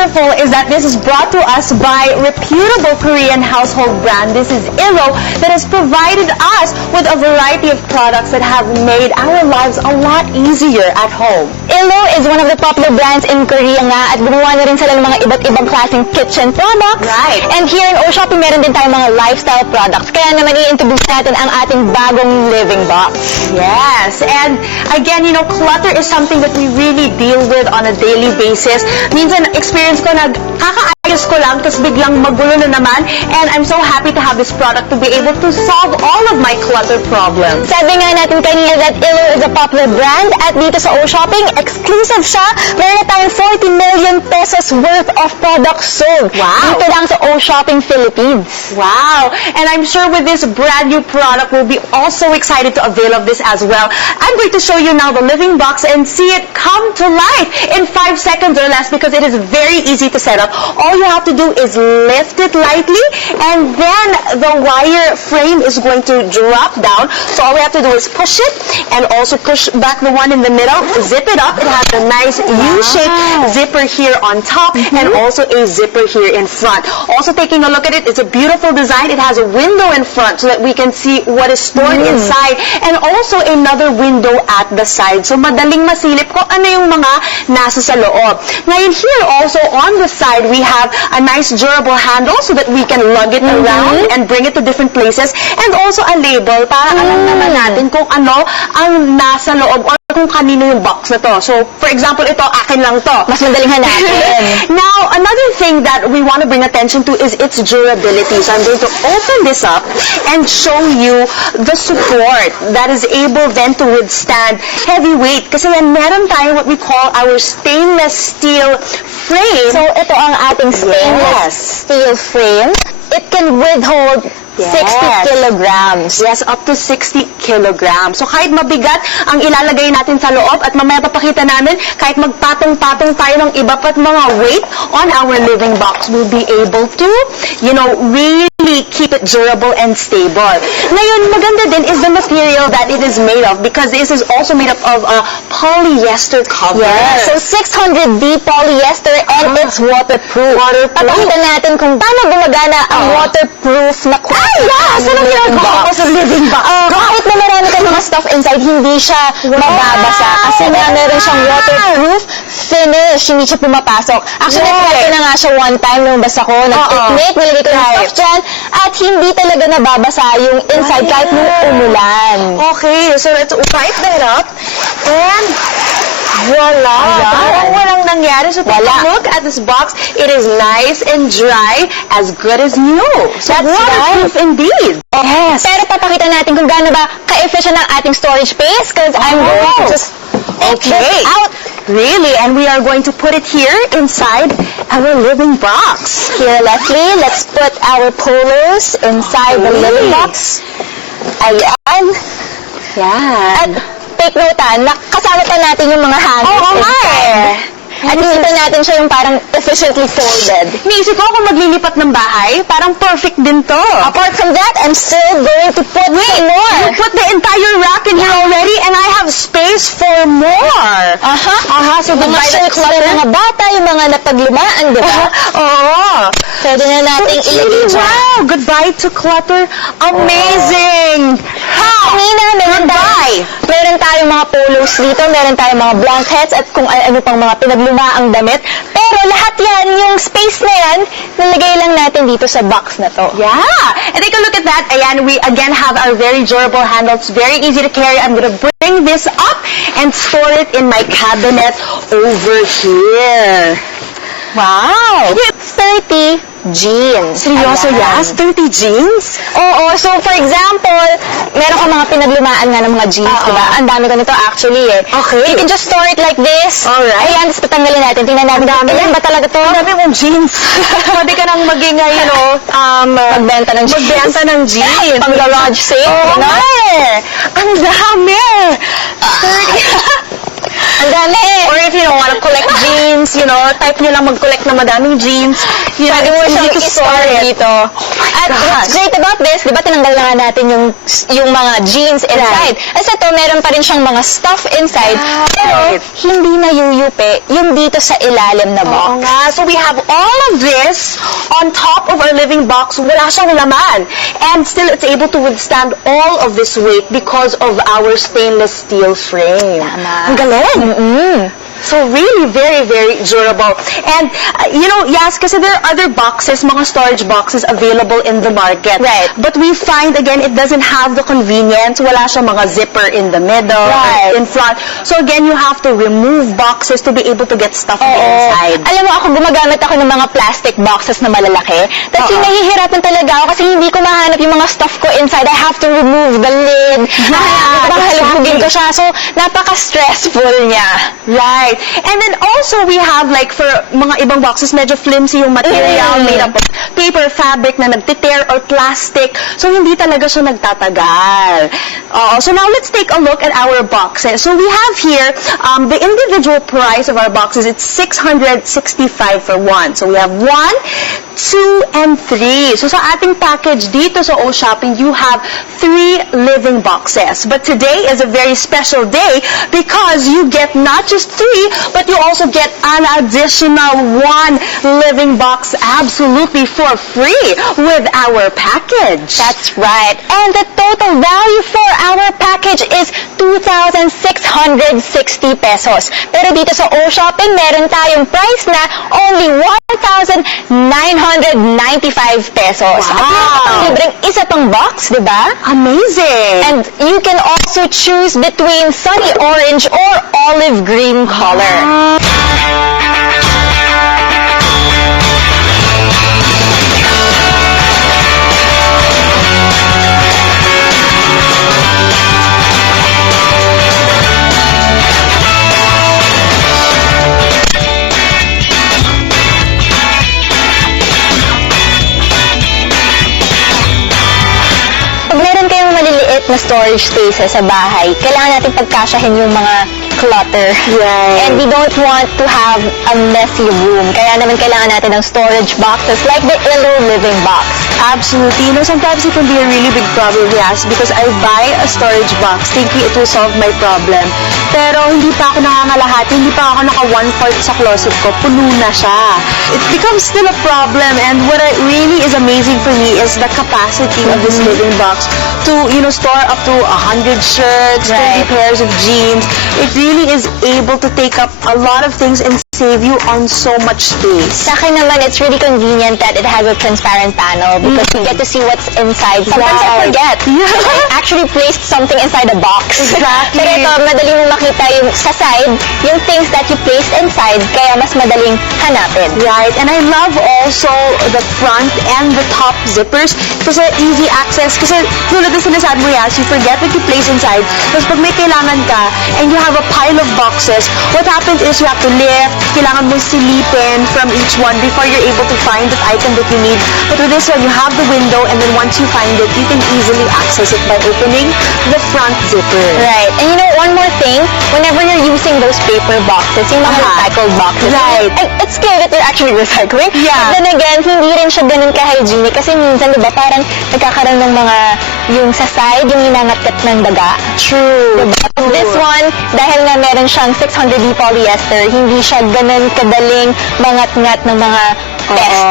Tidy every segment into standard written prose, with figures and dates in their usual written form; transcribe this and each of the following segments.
wonderful is that this is brought to us by reputable Korean household brand. This is Illo that has provided us with a variety of products that have made our lives a lot easier at home. Illo is one of the popular brands in Korea nga at gumawa na rin sila ng mga iba't ibang klaseng kitchen products. Right. And here in O-Shopping, meron din tayong mga lifestyle products. Kaya naman i-introduce natin ang ating bagong living box. Yes, and again, you know, clutter is something that we really deal with on a daily basis. Minsan, experience ko na kakaayos ko lang, tapos biglang magulo na naman. And I'm so happy to have this product to be able to solve all of my clutter problems. Sabi nga natin kanina that Illo is a popular brand at dito sa O-Shopping, exclusive siya. Meron na tayong 40 million pesos worth of products sold. Wow. Dito lang sa O-Shopping Philippines. Wow! And I'm sure with this brand new product, we'll be also excited to avail of this as well. I'm going to show you now the living box and see it come to life in 5 seconds or less because it is very easy to set up. All you have to do is lift it lightly and then the wire frame is going to drop down. So all we have to do is push it and also push back the one in the middle, zip it up. It has a nice U-shaped zipper here on top and also a zipper here in front. Also taking a look at it, it's a beautiful design. It has a window in front so that we can see what is stored inside and also another window at the side. So madaling masilip kung ano yung mga nasa sa loob. Ngayon here also on the side, we have a nice durable handle so that we can lug it around and bring it to different places and also a label para alam naman natin kung ano ang nasa loob or kung kanino yung box na to. So, for example, ito, akin lang to. Mas madaling hanapin. Now, another thing that we want to bring attention to is its durability. So I'm going to open this up and show you the support that is able then to withstand heavy weight. Kasi yan, meron tayo what we call our stainless steel frame. So, ito ang ating stainless steel frame. It can withhold 60 kilograms. Yes, up to 60 kilograms. So kahit mabigat ang ilalagay natin sa loob at mamaya papakita namin, kahit magpatong-patong tayo ng iba pat mga weight on our living box, we'll be able to, you know, really keep it durable and stable. Ngayon, maganda din is the material that it is made of because this is also made up of a polyester cover. Yes. So 600D polyester and it's waterproof. Papakita natin kung paano gumagana ang waterproof na yes! Ano ginagawa ko sa living box? Kahit na marami ka mga stuff inside, hindi siya mababasa. Kasi nga meron siyang waterproof finish. Hindi siya pumapasok. Actually, try ko na nga siya one time nung basa ko. Nag-picnic, nilagay ko yung stuff dyan. At hindi talaga nababasa yung inside kahit nung umulan. Okay, so let's wipe that up. And voila! Parang walang nangyari. So take a look at this box. It is nice and dry, as good as new. So that's waterproof indeed. Yes. Pero papakita natin kung gaano ba ka-efficient ang ating storage space because I'm going to just take this out. Really? And we are going to put it here inside our living box. Here, Leslie, let's put our polos inside the living box. Ayan. Yan. At take note kasama pa natin yung mga hangers. Oo nga eh. At isipin natin siya yung parang efficiently folded. Naisip ko kung maglilipat ng bahay, parang perfect din to. Apart from that, I'm still going to put some more. You put the entire rack in here already and I have space for more. So Mga shirts ng mga bata, yung mga napaglumaan, di ba? Oo. Pwede na natin ilagay dyan. Wow! Goodbye to clutter. Amazing! Kanina, meron tayong mga polos dito, meron tayong mga blankets, at kung ano pang mga pinaglumaang damit. Pero lahat yan, yung space na yan, nalagay lang natin dito sa box na to. Yeah! And take a look at that. Ayan, we again have our very durable handle. It's very easy to carry. I'm going to bring this up and store it in my cabinet over here. Wow! 30 jeans. Seryoso, yes? 30 jeans? Oo. So, for example, meron ka mga pinaglumaan nga ng mga jeans, diba? Ang dami ko nito actually eh. Okay. You can just store it like this. Alright. Ayan, tapos patanggalin natin. Tingnan natin. Ilan ba talaga to? Ang dami mong jeans. Pwede ka nang maging, you know, magbenta ng jeans. Magbenta ng jeans. Pang garage sale. Oo nga eh. Ang dami. 30. Ang dami. Or if you want to collect jeans, you know, type nyo lang mag-collect na madaming jeans. Pwede mo siyang i-store dito. Oh my At what's great about this, di ba tinanggal na nga natin yung mga jeans inside. As ito, meron pa rin siyang mga stuff inside. Pero, hindi na yuyupi yung dito sa ilalim na box. Oo nga. So we have all of this on top of our living box. Wala siyang laman. And still, it's able to withstand all of this weight because of our stainless steel frame. Tama. Ang galing. So really very, very durable. And, yes, kasi there are other boxes, mga storage boxes available in the market. Right. But we find, again, it doesn't have the convenience. Wala siya mga zipper in the middle, Right. in front. So again, you have to remove boxes to be able to get stuff inside. Alam mo, ako gumagamit ako ng mga plastic boxes na malalaki. Tapos yung nahihirapan talaga ako kasi hindi ko mahanap yung mga stuff ko inside. I have to remove the lid. Halugugin ko siya. So, napaka-stressful niya. Right. And then also we have like for mga ibang boxes medyo flimsy yung material made up of paper, fabric na nagtitear or plastic. So hindi talaga siya nagtatagal. So now let's take a look at our boxes. So we have here the individual price of our boxes. It's $665 for one. So we have 1, 2, and 3. So sa ating package dito sa O Shopping, you have 3 living boxes. But today is a very special day because you get not just 3, but you also get an additional 1 living box absolutely for free with our package. That's right. And the total value for our package is 2,660 pesos. Pero dito sa O Shopping, meron tayong price na only 1,995 pesos. Wow. At meron pang libreng isa pang box, di ba? Amazing. And you can also choose between sunny orange or olive green color. Pag meron kayong maliliit na storage spaces sa bahay, kailangan natin pagkasyahin yung mga clutter. Right. And we don't want to have a messy room. Kaya naman kailangan natin ng storage boxes like the Illo Living Box. Absolutely. Sometimes it can be a really big problem, yes, because I buy a storage box thinking it will solve my problem. Pero hindi pa ako nangangalahati, hindi pa ako naka 1/4 sa closet ko, puno na siya. It becomes still a problem, and what really is amazing for me is the capacity of this living box to, store up to 100 shirts, 20 pairs of jeans. It really is able to take up a lot of things and save you on so much space. Sa akin naman, it's really convenient that it has a transparent panel because you get to see what's inside. Sometimes I forget. I actually placed something inside a box. Exactly. Pero ito, madali mong makita yung sa side, yung things that you placed inside, kaya mas madaling hanapin. Right, and I love also the front and the top zippers kasi easy access. Kasi tulad ng sinasabi mo, yes, you forget what you place inside. Tapos pag may kailangan ka and you have a pile of boxes, what happens is you have to lift, kailangan mong silipin from each one before you're able to find the item that you need. But with this one, you have the window, and then once you find it, you can easily access it by opening the front zipper. Right. And one more thing, whenever you're using those paper boxes, yung mga recycled boxes, Right. and it's clear that they're actually recycling. Yeah. But then again, hindi rin siya ganun ka-hygienic kasi minsan, diba, parang nagkakaroon ng mga, yung sa side, yung inangat-kat ng daga. True. Diba? This one, dahil nga meron siyang 600D polyester, hindi siya ganun kadaling mangat-ngat ng mga pests.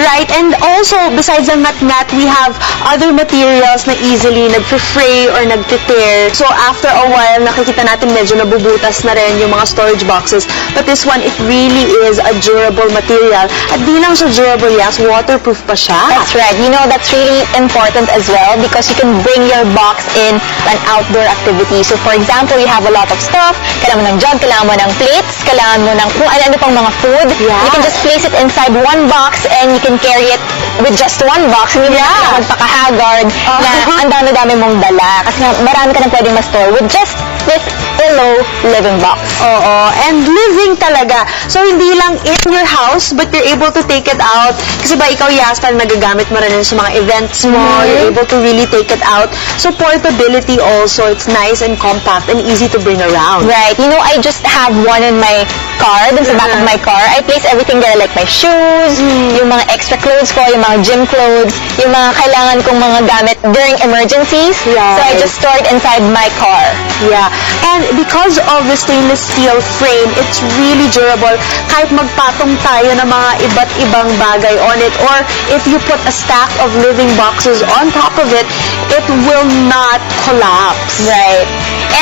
Right, and also, besides the ngat-ngat, we have other materials na easily nag-fray or nag-tear. So, after a while, nakikita natin medyo nabubutas na rin yung mga storage boxes. But this one, it really is a durable material. At di lang siya durable, yes, waterproof pa siya. That's right. That's really important as well because you can bring your box in an outdoor activity. So, for example, you have a lot of stuff, kailangan mo ng jug, kailangan mo ng plates, kailangan mo ng kung ano pang mga food. Yeah. You can just place it inside one box and you can carry it with just one box. Hindi mo na magpaka-haggard na ang dami-dami mong dala kasi nga marami ka na pwedeng ma-store with just this Illo Living Box. Oo, and living talaga. So, hindi lang in your house, but you're able to take it out. Kasi ba, ikaw, Yaspan, nagagamit mo rin yun sa mga events mo. You're able to really take it out. So, portability also, it's nice and compact and easy to bring around. Right. You know, I just have one in my car, dun sa back of my car. I place everything there, like my shoes, yung mga extra clothes ko, yung mga gym clothes, yung mga kailangan kong mga gamit during emergencies. Right. So I just store it inside my car. Yeah. And because of the stainless steel frame, it's really durable. Kahit magpatong tayo ng mga iba't ibang bagay on it, or if you put a stack of living boxes on top of it, it will not collapse. Right.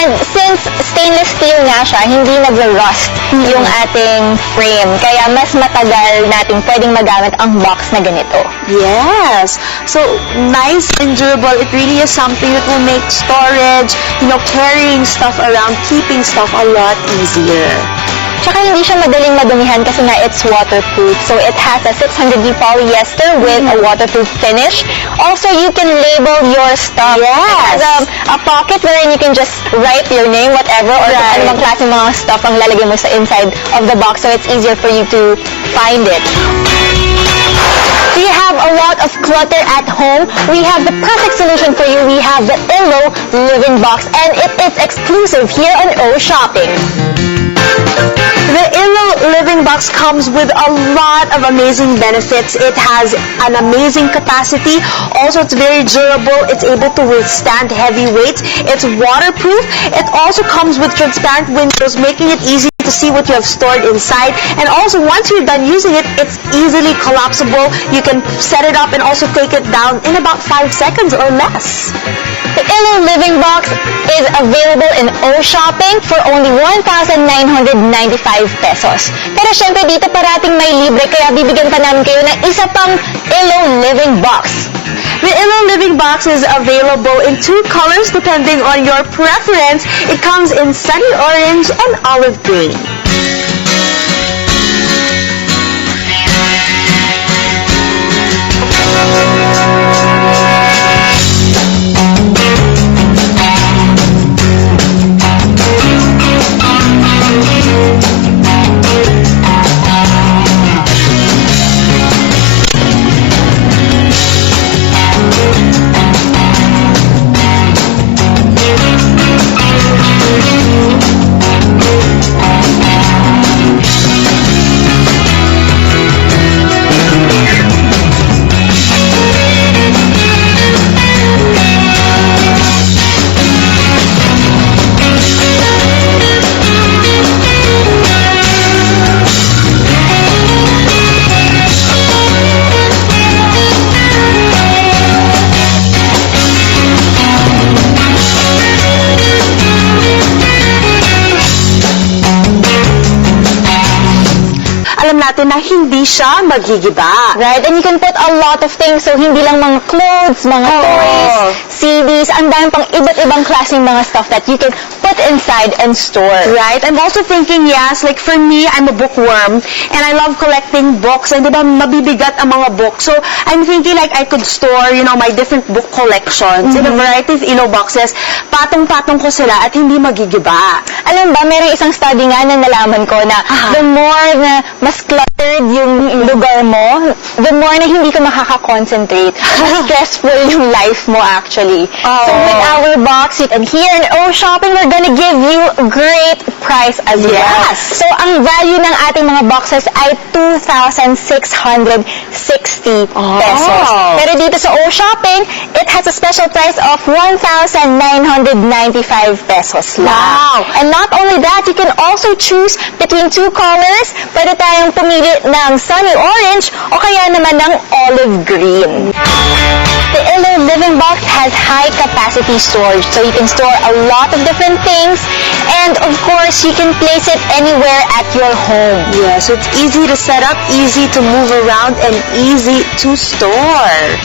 And since stainless steel nga siya, hindi nag-rust yung ating frame. Kaya mas matagal natin pwedeng magamit ang box na ganito. Yes. So, nice and durable. It really is something that will make storage, carrying stuff around, keeping stuff a lot easier. Tsaka hindi siya madaling madumihan kasi nga it's waterproof. So it has a 600D polyester with a waterproof finish. Also, you can label your stuff. Yes. It has a pocket wherein you can just write your name, whatever, or kung ano bang klase mga stuff ang lalagay mo sa inside of the box, so it's easier for you to find it. Do you have a lot of clutter at home? We have the perfect solution for you. We have the Illo Living Box, and it is exclusive here on O Shopping. The Illo Living Box comes with a lot of amazing benefits. It has an amazing capacity. Also, it's very durable. It's able to withstand heavy weights. It's waterproof. It also comes with transparent windows, making it easy to see what you have stored inside. And also, once you're done using it, it's easily collapsible. You can set it up and also take it down in about 5 seconds or less. The Illo Living Box is available in O Shopping for only 1,995 pesos. Pero syempre dito parating may libre, kaya bibigyan pa namin kayo ng isa pang Illo Living Box. The Illo Living Box is available in 2 colors depending on your preference. It comes in sunny orange and olive green. Alam natin na hindi siya magigiba. Right? And you can put a lot of things. So, hindi lang mga clothes, mga toys, CDs, ang dami pang iba't ibang klaseng mga stuff that you can put inside and store. Right? I'm also thinking, yes, like for me, I'm a bookworm and I love collecting books, and diba mabibigat ang mga books. So, I'm thinking like I could store, my different book collections in a variety of Illo boxes. Patong-patong ko sila at hindi magigiba. Alam ba, merong isang study nga na nalaman ko na the more na mas cluttered yung lugar mo, the more na hindi ka makaka-concentrate. Mas stressful yung life mo actually. So with our box, and here in O Shopping, we're gonna give you a great price as well. So ang value ng ating mga boxes ay 2,660 pesos. Pero dito sa O Shopping, it has a special price of 1,995 pesos lang. Wow! And not only that, you can also choose between 2 colors. Pwede tayong pumili ng sunny orange o kaya naman ng olive green. The Illo Living Box has high capacity storage, so you can store a lot of different things, and of course, you can place it anywhere at your home. Yeah, so it's easy to set up, easy to move around, and easy to store.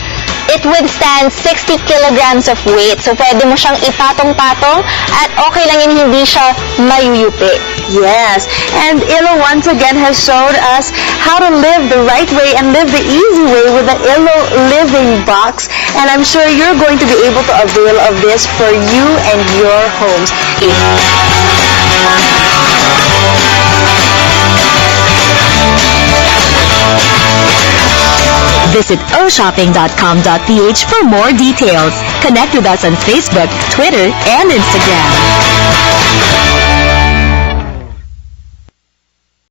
It withstands 60 kilograms of weight, so pwede mo siyang ipatong-patong at okay lang yun, hindi siya mayuyupi. Yes, and Illo once again has showed us how to live the right way and live the easy way with the Illo Living Box, and I'm sure you're going to be able to avail of this for you and your homes. Visit oshopping.com.ph for more details. Connect with us on Facebook, Twitter, and Instagram.